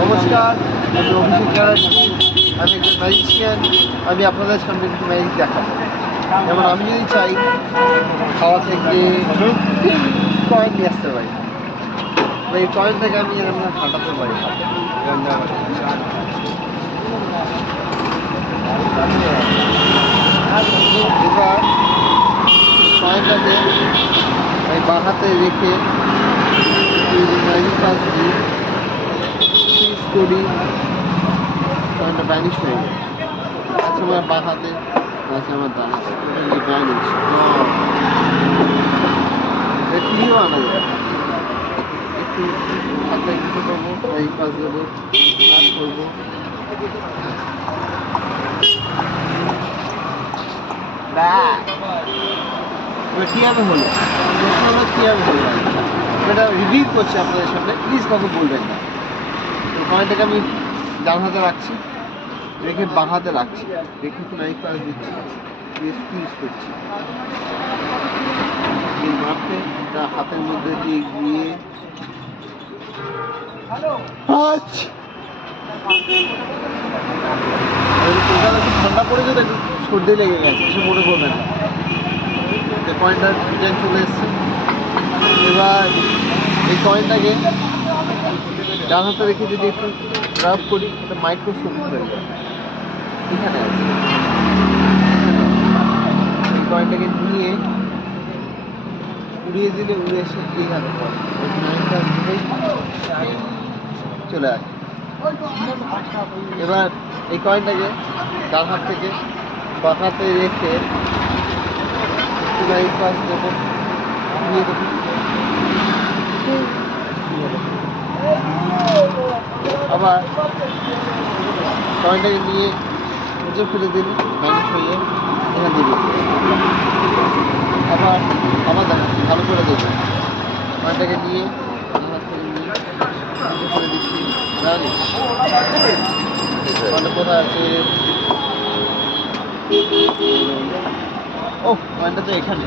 নমস্কার, আমি অভিষেক চ্যাটার্জি। আমি একজন ম্যাজিশিয়ান। আমি আপনাদের সামনে কিছু ম্যাজিক দেখাবো। যেমন আমি যদি চাই খাওয়া থেকে কয়েন নিয়ে আসতে পারি, এই কয়েনটাকে আমি এরকম হাঁটাতে পারি। এবার কয়েনটাকে এই বাঁ হাতে রেখে ম্যাজিক কাজ দিই করি, কয়েনটা ভ্যানিশ হয়ে যায়। আছে আমার বাঁ হাতে, আছে আমার ডান হাতে, ভ্যানিশ। ফ্রিও আনা যায়। একটু হাতে কিছু করবো, এই পাশ দেবো, কাজ করবো। কীভাবে হলো কীভাবে হলো এটা রিভিউ করছি আপনাদের সামনে, প্লিজ কাউকে বলবেন না। তো কয়েনটাকে আমি ডান হাতে রাখছি, রেখে বাঁ হাতে রাখছি, রেখে একটু নাইফ পাশ দিচ্ছি, স্কুইজ করছি। এই মাপে হাতের মধ্যে দিয়ে গিয়ে ঠান্ডা পড়েছে, তো একটু সর্দি লেগে গেছে, কিছু মনে করবেন না। কয়েনটার ডিজাইন চলে এসছে। এবার এই কয়েনটাকে ডান হাতে রেখে যদি একটু রাব করি, এটা মাইক্রোস্কোপিক হয়ে যায়। এখানে আছে, এই কয়েনটাকে নিয়ে উড়িয়ে দিলে উড়ে এসে এই হাতে পড়ে, চলে আসে। এবার এই কয়েনটাকে ডান হাত থেকে বাঁ হাতে রেখে এই পাশ দেবো, দিয়ে দেবো। আবার কয়েনটাকে নিয়ে মুছে ফেলে দিন, ম্যানেজ হয়ে এখানে দিবি। আবার আবার দেখাচ্ছি, ভালো করে দেবেন। কয়েনটাকে নিয়ে হাত থেকে নিয়ে মুছে ফেলে দিচ্ছি, ম্যানেজ। কয়েনটা কোথায় আছে? ও, কয়েনটা তো এখানে।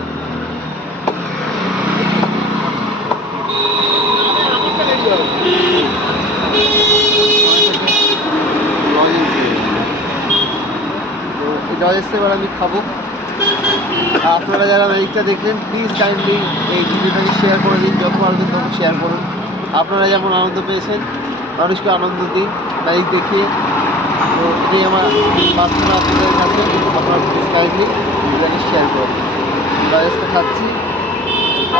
লজেন্স এবার আমি খাবো। আপনারা যারা ম্যাজিকটা দেখলেন, প্লিজ কাইন্ডলি এই ভিডিওটাকে শেয়ার করে দিন, যত পারবেন তত শেয়ার করুন। আপনারা যেমন আনন্দ পেয়েছেন, মানুষকে আনন্দ দিন ম্যাজিক দেখিয়ে। তো এটাই আমার প্রার্থনা আপনাদের কাছে, আপনারা প্লিজ কাইন্ডলি ভিডিওটাকে শেয়ার করুন। লজেন্সটা খাচ্ছি,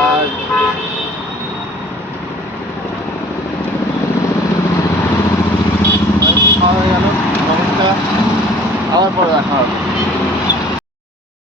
আর খাওয়া হয়ে গেল। নমস্কার, আবার পরে দেখা হবে।